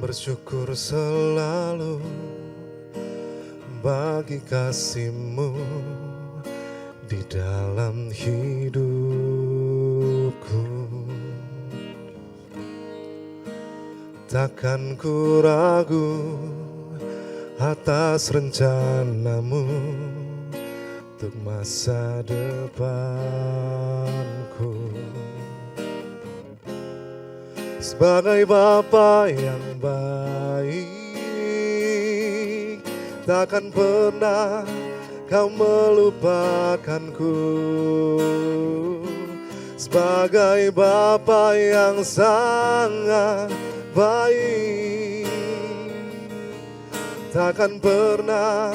bersyukur selalu bagi kasih-Mu di dalam hidupku. Takkan ku ragu atas rencana-Mu untuk masa depanku. Sebagai Bapa yang baik, takkan pernah Kau melupakanku. Sebagai Bapa yang sangat baik, takkan pernah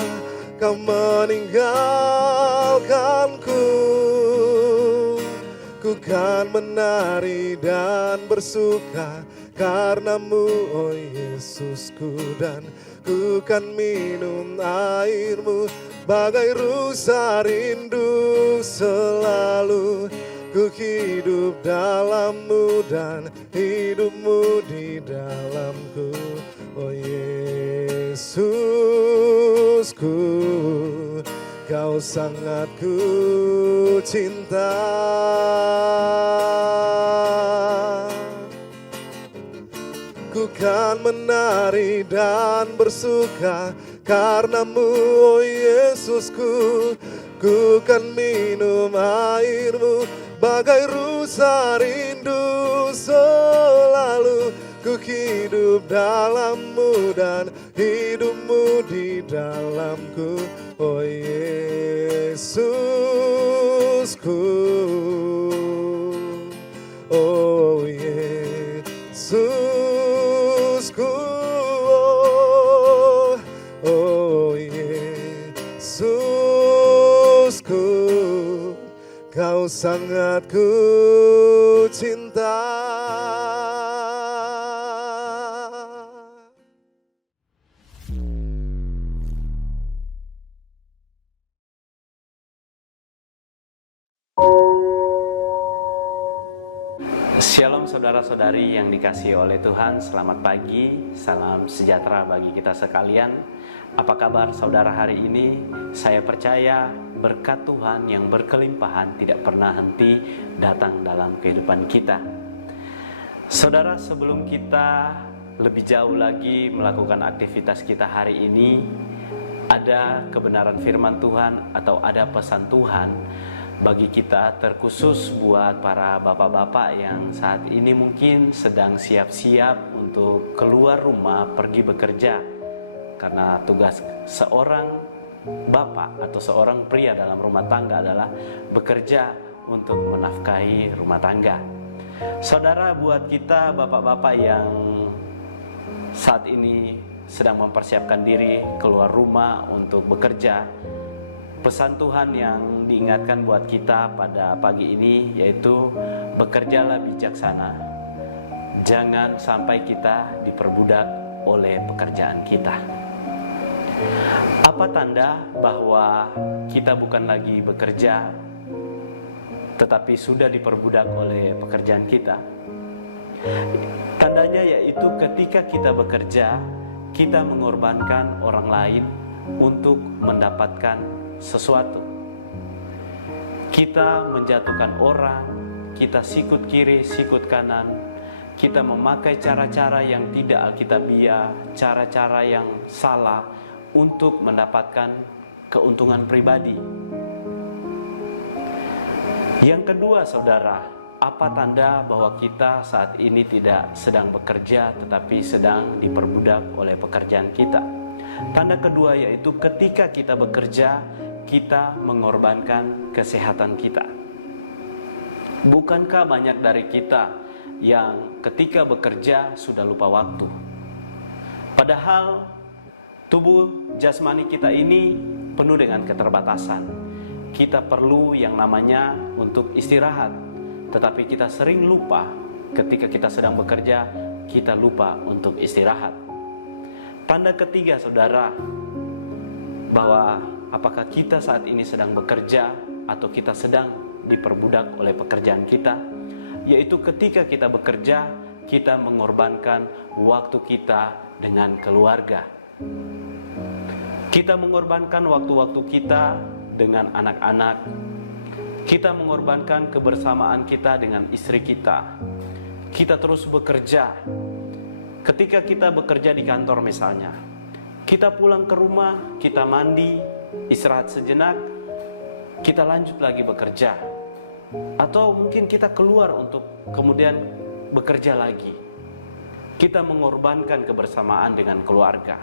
Kau meninggalkanku. Ku kan menari dan bersuka karena-Mu, oh Yesusku, dan ku kan minum air-Mu bagai rusa rindu. Selalu ku hidup dalam-Mu dan hidup-Mu di dalamku, oh Yesusku. Kau sangat ku cinta. Ku kan menari dan bersuka karena-Mu, oh Yesusku. Ku kan minum air-Mu bagai rusa rindu. Selalu ku hidup dalam-Mu dan hidup-Mu di dalamku, oh Yesusku. Oh Yesusku. Oh Yesusku. Kau sangat ku cinta. Shalom saudara-saudari yang dikasihi oleh Tuhan, selamat pagi, salam sejahtera bagi kita sekalian. Apa kabar saudara hari ini? Saya percaya berkat Tuhan yang berkelimpahan tidak pernah henti datang dalam kehidupan kita. Saudara, sebelum kita lebih jauh lagi melakukan aktivitas kita hari ini, ada kebenaran firman Tuhan atau ada pesan Tuhan bagi kita, terkhusus buat para bapak-bapak yang saat ini mungkin sedang siap-siap untuk keluar rumah pergi bekerja. Karena tugas seorang bapak atau seorang pria dalam rumah tangga adalah bekerja untuk menafkahi rumah tangga. Saudara, buat kita bapak-bapak yang saat ini sedang mempersiapkan diri keluar rumah untuk bekerja, pesan Tuhan yang diingatkan buat kita pada pagi ini yaitu bekerjalah bijaksana. Jangan sampai kita diperbudak oleh pekerjaan kita. Apa tanda bahwa kita bukan lagi bekerja tetapi sudah diperbudak oleh pekerjaan kita? Tandanya yaitu ketika kita bekerja, kita mengorbankan orang lain untuk mendapatkan sesuatu. Kita menjatuhkan orang, kita sikut kiri, sikut kanan, kita memakai cara-cara yang tidak alkitabiah, cara-cara yang salah untuk mendapatkan keuntungan pribadi. Yang kedua, saudara, apa tanda bahwa kita saat ini tidak sedang bekerja tetapi sedang diperbudak oleh pekerjaan kita? Tanda kedua yaitu ketika kita bekerja, kita mengorbankan kesehatan kita. Bukankah banyak dari kita yang ketika bekerja sudah lupa waktu? Padahal tubuh jasmani kita ini penuh dengan keterbatasan. Kita perlu yang namanya untuk istirahat, tetapi kita sering lupa ketika kita sedang bekerja, kita lupa untuk istirahat. Tanda ketiga, saudara, bahwa apakah kita saat ini sedang bekerja atau kita sedang diperbudak oleh pekerjaan kita, yaitu ketika kita bekerja, kita mengorbankan waktu kita dengan keluarga. Kita mengorbankan waktu-waktu kita dengan anak-anak. Kita mengorbankan kebersamaan kita dengan istri kita. Kita terus bekerja. Ketika kita bekerja di kantor misalnya, kita pulang ke rumah, kita mandi, istirahat sejenak, kita lanjut lagi bekerja. Atau mungkin kita keluar untuk kemudian bekerja lagi. Kita mengorbankan kebersamaan dengan keluarga.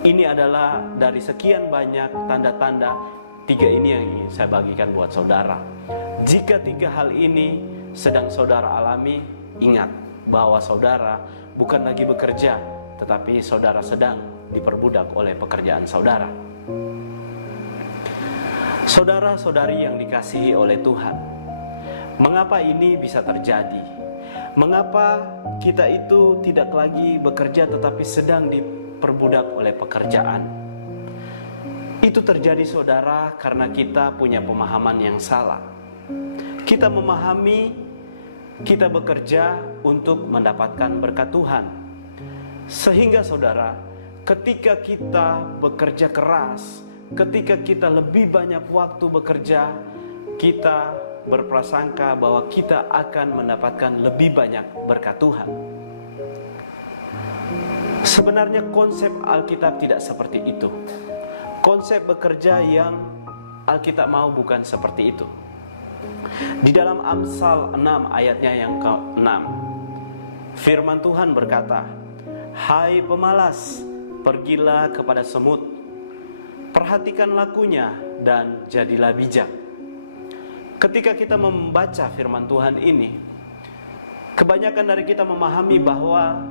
Ini adalah dari sekian banyak tanda-tanda, 3 ini yang ingin saya bagikan buat saudara. Jika 3 hal ini sedang saudara alami, ingat bahwa saudara bukan lagi bekerja, tetapi saudara sedang diperbudak oleh pekerjaan saudara. Saudara-saudari yang dikasihi oleh Tuhan, mengapa ini bisa terjadi? Mengapa kita itu tidak lagi bekerja tetapi sedang diperbudak oleh pekerjaan? Itu terjadi saudara karena kita punya pemahaman yang salah. Kita memahami kita bekerja untuk mendapatkan berkat Tuhan. Sehingga saudara, ketika kita bekerja keras, ketika kita lebih banyak waktu bekerja, kita berprasangka bahwa kita akan mendapatkan lebih banyak berkat Tuhan. Sebenarnya konsep Alkitab tidak seperti itu. Konsep bekerja yang Alkitab mau bukan seperti itu. Di dalam Amsal 6 ayatnya yang ke-6, firman Tuhan berkata, "Hai pemalas, pergilah kepada semut, perhatikan lakunya dan jadilah bijak." Ketika kita membaca firman Tuhan ini, kebanyakan dari kita memahami bahwa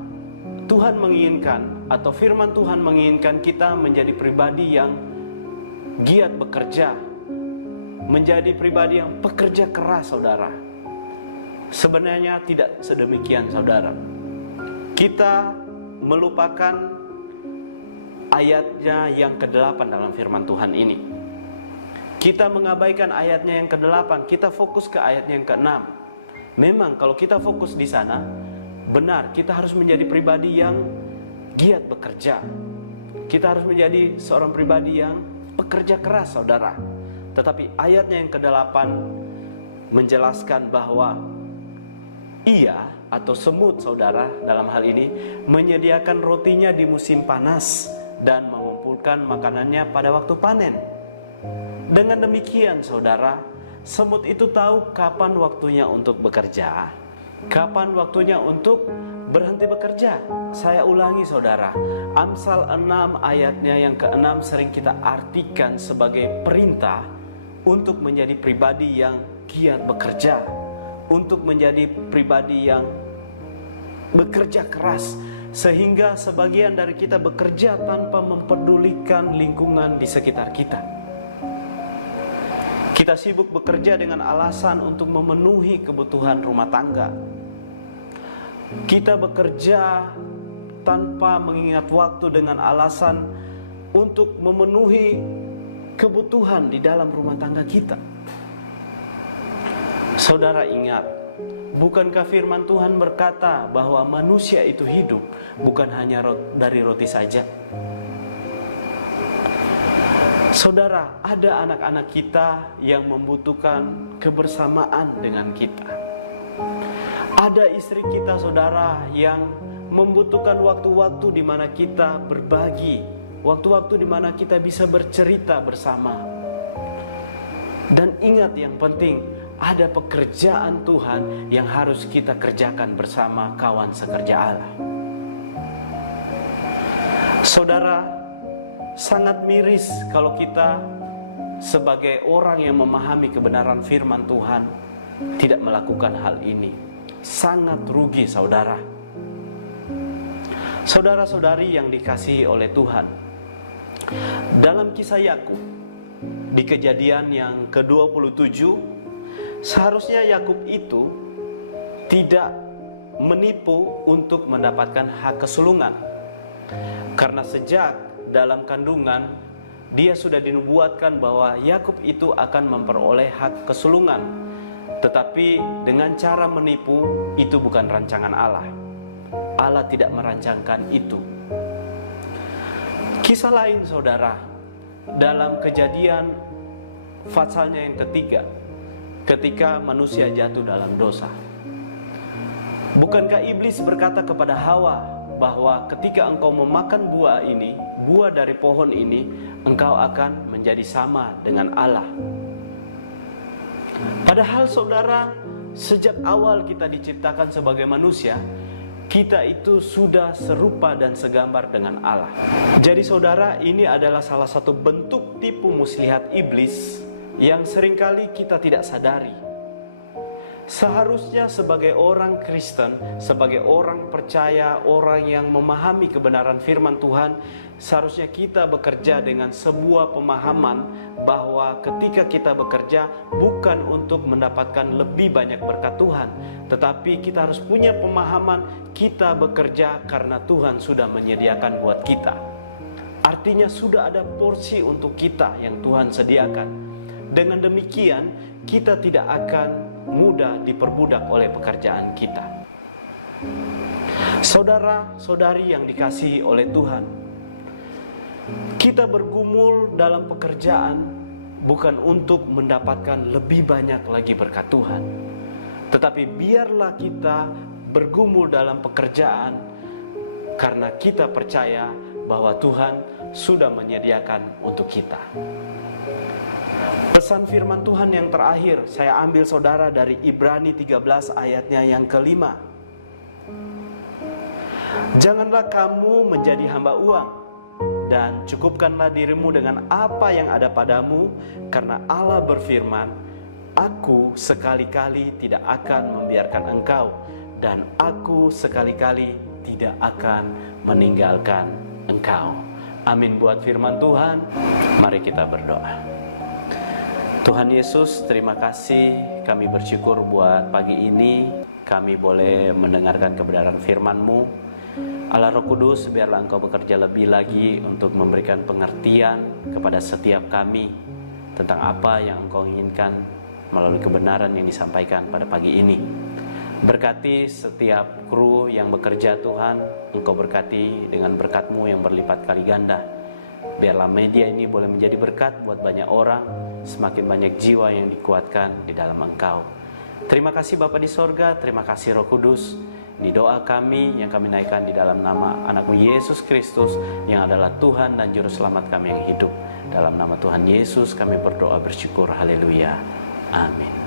Tuhan menginginkan atau firman Tuhan menginginkan kita menjadi pribadi yang giat bekerja, menjadi pribadi yang pekerja keras, saudara. Sebenarnya tidak sedemikian, saudara. Kita melupakan ayatnya yang ke-8 dalam firman Tuhan ini. Kita mengabaikan ayatnya yang ke-8, kita fokus ke ayatnya yang ke-6. Memang kalau kita fokus di sana, benar, kita harus menjadi pribadi yang giat bekerja. Kita harus menjadi seorang pribadi yang pekerja keras, saudara. Tetapi ayatnya yang ke-8 menjelaskan bahwa ia atau semut, saudara, dalam hal ini menyediakan rotinya di musim panas dan mengumpulkan makanannya pada waktu panen. Dengan demikian, saudara, semut itu tahu kapan waktunya untuk bekerja, kapan waktunya untuk berhenti bekerja. Saya ulangi, saudara, Amsal 6 ayatnya yang ke-6 sering kita artikan sebagai perintah untuk menjadi pribadi yang giat bekerja, untuk menjadi pribadi yang bekerja keras, sehingga sebagian dari kita bekerja tanpa mempedulikan lingkungan di sekitar kita. Kita sibuk bekerja dengan alasan untuk memenuhi kebutuhan rumah tangga. Kita bekerja tanpa mengingat waktu dengan alasan untuk memenuhi kebutuhan di dalam rumah tangga kita. Saudara ingat, bukankah firman Tuhan berkata bahwa manusia itu hidup bukan hanya dari roti saja? Saudara, ada anak-anak kita yang membutuhkan kebersamaan dengan kita. Ada istri kita, saudara, yang membutuhkan waktu-waktu di mana kita berbagi, waktu-waktu di mana kita bisa bercerita bersama. Dan ingat yang penting, ada pekerjaan Tuhan yang harus kita kerjakan bersama kawan sekerja Allah. Saudara, sangat miris kalau kita sebagai orang yang memahami kebenaran firman Tuhan tidak melakukan hal ini. Sangat rugi, saudara. Saudara-saudari yang dikasihi oleh Tuhan, dalam kisah Yakub di Kejadian yang ke-27, seharusnya Yakub itu tidak menipu untuk mendapatkan hak kesulungan. Karena sejak dalam kandungan dia sudah dinubuatkan bahwa Yakub itu akan memperoleh hak kesulungan. Tetapi dengan cara menipu, itu bukan rancangan Allah. Allah tidak merancangkan itu. Kisah lain saudara, dalam Kejadian pasalnya yang ketiga, ketika manusia jatuh dalam dosa. Bukankah iblis berkata kepada Hawa bahwa ketika engkau memakan buah ini, buah dari pohon ini, engkau akan menjadi sama dengan Allah. Padahal saudara, sejak awal kita diciptakan sebagai manusia, kita itu sudah serupa dan segambar dengan Allah. Jadi saudara, ini adalah salah satu bentuk tipu muslihat iblis yang seringkali kita tidak sadari. Seharusnya sebagai orang Kristen, sebagai orang percaya, orang yang memahami kebenaran firman Tuhan, seharusnya kita bekerja dengan sebuah pemahaman bahwa ketika kita bekerja bukan untuk mendapatkan lebih banyak berkat Tuhan, tetapi kita harus punya pemahaman kita bekerja karena Tuhan sudah menyediakan buat kita. Artinya sudah ada porsi untuk kita yang Tuhan sediakan. Dengan demikian kita tidak akan mudah diperbudak oleh pekerjaan kita. Saudara-saudari yang dikasihi oleh Tuhan, kita bergumul dalam pekerjaan bukan untuk mendapatkan lebih banyak lagi berkat Tuhan, tetapi biarlah kita bergumul dalam pekerjaan karena kita percaya bahwa Tuhan sudah menyediakan untuk kita. Pesan firman Tuhan yang terakhir saya ambil saudara dari Ibrani 13 ayatnya yang kelima. Janganlah kamu menjadi hamba uang, dan cukupkanlah dirimu dengan apa yang ada padamu, karena Allah berfirman, Aku sekali-kali tidak akan membiarkan engkau, dan aku sekali-kali tidak akan meninggalkan engkau. Amin buat firman Tuhan. Mari kita berdoa. Tuhan Yesus, terima kasih, kami bersyukur buat pagi ini kami boleh mendengarkan kebenaran firman-Mu. Allah Roh Kudus, biarlah Engkau bekerja lebih lagi untuk memberikan pengertian kepada setiap kami tentang apa yang Engkau inginkan melalui kebenaran yang disampaikan pada pagi ini. Berkati setiap kru yang bekerja Tuhan, Engkau berkati dengan berkat-Mu yang berlipat kali ganda. Biarlah media ini boleh menjadi berkat buat banyak orang, semakin banyak jiwa yang dikuatkan di dalam Engkau. Terima kasih Bapa di sorga, terima kasih Roh Kudus. Ini doa kami yang kami naikkan di dalam nama anak-Mu Yesus Kristus yang adalah Tuhan dan Juru Selamat kami yang hidup. Dalam nama Tuhan Yesus kami berdoa bersyukur, haleluya, amin.